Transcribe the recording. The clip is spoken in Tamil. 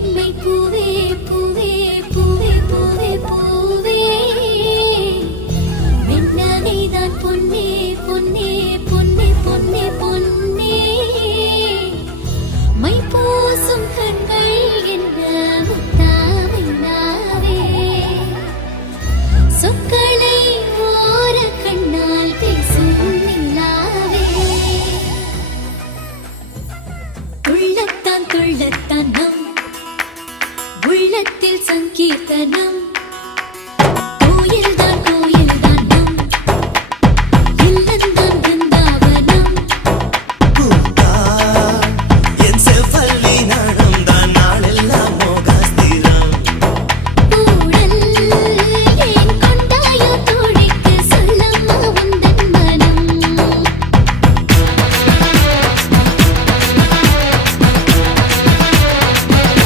பெண்மை பூவே பூவே பூவே பூவே பூவே வெண்ணகைதான் பொன்னே பொன்னே பொன்னே பொன்னே பொன்னே மை பூசும் கண்கள் என்ன முத்தாமை நாவே சொற்களை ஓர கண்ணால் பேசும் நிலாவே துள்ளத்தான் துள்ளத்தான் நம் உள்ளத்தில் சங்கீர்த்தனம்